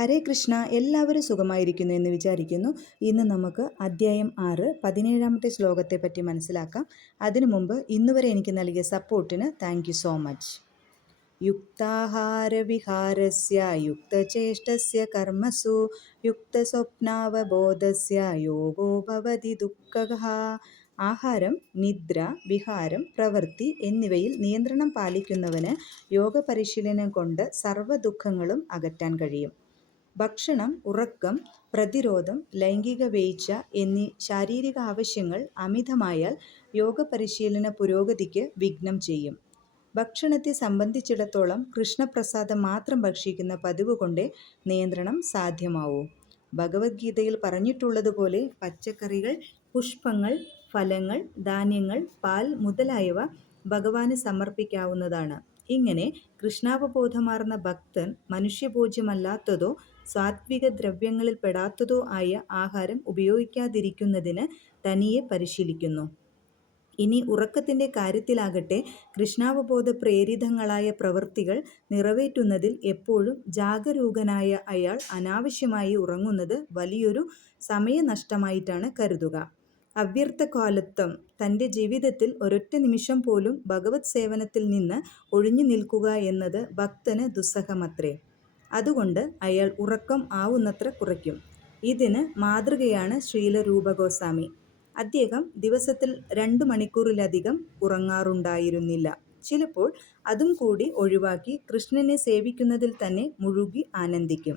ഹരേ കൃഷ്ണ, എല്ലാവരും സുഖമായിരിക്കുന്നു എന്ന് വിചാരിക്കുന്നു. ഇന്ന് നമുക്ക് അദ്ധ്യായം 6 17-ാമത്തെ ശ്ലോകത്തെ പറ്റി മനസ്സിലാക്കാം. അതിനു മുമ്പ് ഇന്നുവരെ എനിക്ക് നൽകിയ സപ്പോർട്ടിന് താങ്ക് യു സോ മച്ച്. യുക്താഹാരവിഹാരസ്യ യുക്തചേഷ്ടസ്യ കർമ്മസു യുക്തസ്വപ്നാവബോധസ്യ യോഗോ ഭവതി ദുഃഖഃ. ആഹാരം, നിദ്ര, വിഹാരം, പ്രവൃത്തി എന്നിവയിൽ നിയന്ത്രണം പാലിക്കുന്നവന് യോഗ പരിശീലനം കൊണ്ട് സർവ്വ ദുഃഖങ്ങളും അകറ്റാൻ കഴിയും. ഭക്ഷണം, ഉറക്കം, പ്രതിരോധം, ലൈംഗിക വീഴ്ച എന്നീ ശാരീരിക ആവശ്യങ്ങൾ അമിതമായാൽ യോഗ പരിശീലന പുരോഗതിക്ക് വിഘ്നം ചെയ്യും. ഭക്ഷണത്തെ സംബന്ധിച്ചിടത്തോളം കൃഷ്ണപ്രസാദം മാത്രം ഭക്ഷിക്കുന്ന പതിവ് കൊണ്ടേ നിയന്ത്രണം സാധ്യമാവൂ. ഭഗവത്ഗീതയിൽ പറഞ്ഞിട്ടുള്ളതുപോലെ പച്ചക്കറികൾ, പുഷ്പങ്ങൾ, ഫലങ്ങൾ, ധാന്യങ്ങൾ, പാൽ മുതലായവ ഭഗവാന് സമർപ്പിക്കാവുന്നതാണ്. ഇങ്ങനെ കൃഷ്ണാവബോധമാർന്ന ഭക്തൻ മനുഷ്യഭോജ്യമല്ലാത്തതോ സാത്വിക ദ്രവ്യങ്ങളിൽ പെടാത്തതോ ആയ ആഹാരം ഉപയോഗിക്കാതിരിക്കുന്നതിന് തനിയെ പരിശീലിക്കുന്നു. ഇനി ഉറക്കത്തിൻ്റെ കാര്യത്തിലാകട്ടെ, കൃഷ്ണാവബോധ പ്രേരിതങ്ങളായ പ്രവൃത്തികൾ നിറവേറ്റുന്നതിൽ എപ്പോഴും ജാഗരൂകനായ അയാൾ അനാവശ്യമായി ഉറങ്ങുന്നത് വലിയൊരു സമയനഷ്ടമായിട്ടാണ് കരുതുക. അവ്യർത്ഥകാലത്വം, തൻ്റെ ജീവിതത്തിൽ ഒരൊറ്റ നിമിഷം പോലും ഭഗവത് സേവനത്തിൽ നിന്ന് ഒഴിഞ്ഞു നിൽക്കുക എന്നത് ഭക്തന് ദുസ്സഹമത്രേ. അതുകൊണ്ട് അയാൾ ഉറക്കം ആവുന്നത്ര കുറയ്ക്കും. ഇതിന് മാതൃകയാണ് ശ്രീല രൂപഗോസ്വാമി. അദ്ദേഹം ദിവസത്തിൽ 2 മണിക്കൂറിലധികം ഉറങ്ങാറുണ്ടായിരുന്നില്ല. ചിലപ്പോൾ അതും കൂടി ഒഴിവാക്കി കൃഷ്ണനെ സേവിക്കുന്നതിൽ തന്നെ മുഴുകി ആനന്ദിക്കും.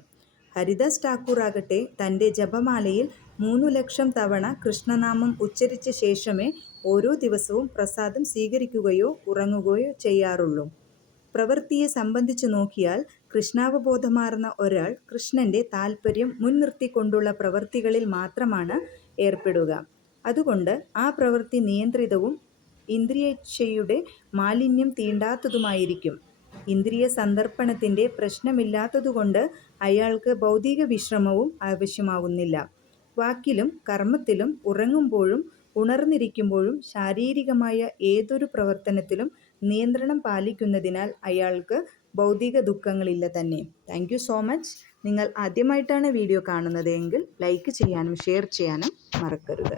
ഹരിദാസ് ഠാക്കൂർ ആകട്ടെ തൻ്റെ ജപമാലയിൽ 3,00,000 തവണ കൃഷ്ണനാമം ഉച്ചരിച്ച ശേഷമേ ഓരോ ദിവസവും പ്രസാദം സ്വീകരിക്കുകയോ ഉറങ്ങുകയോ ചെയ്യാറുള്ളൂ. പ്രവൃത്തിയെ സംബന്ധിച്ചു നോക്കിയാൽ കൃഷ്ണാവബോധമാർന്ന ഒരാൾ കൃഷ്ണൻ്റെ താൽപ്പര്യം മുൻനിർത്തിക്കൊണ്ടുള്ള പ്രവൃത്തികളിൽ മാത്രമാണ് ഏർപ്പെടുക. അതുകൊണ്ട് ആ പ്രവൃത്തി നിയന്ത്രിതവും ഇന്ദ്രിയേച്ഛയുടെ മാലിന്യം തീണ്ടാത്തതുമായിരിക്കും. ഇന്ദ്രിയ സന്ദർപ്പണത്തിൻ്റെ പ്രശ്നമില്ലാത്തതുകൊണ്ട് അയാൾക്ക് ഭൗതിക വിശ്രമവും ആവശ്യമാവുന്നില്ല. വാക്കിലും കർമ്മത്തിലും ഉറങ്ങുമ്പോഴും ഉണർന്നിരിക്കുമ്പോഴും ശാരീരികമായ ഏതൊരു പ്രവർത്തനത്തിലും നിയന്ത്രണം പാലിക്കുന്നതിനാൽ അയാൾക്ക് ഭൗതിക ദുഃഖങ്ങളില്ല തന്നെ. Thank you so much. നിങ്ങൾ ആദ്യമായിട്ടാണ് വീഡിയോ കാണുന്നത് എങ്കിൽ ലൈക്ക് ചെയ്യാനും ഷെയർ ചെയ്യാനും മറക്കരുത്.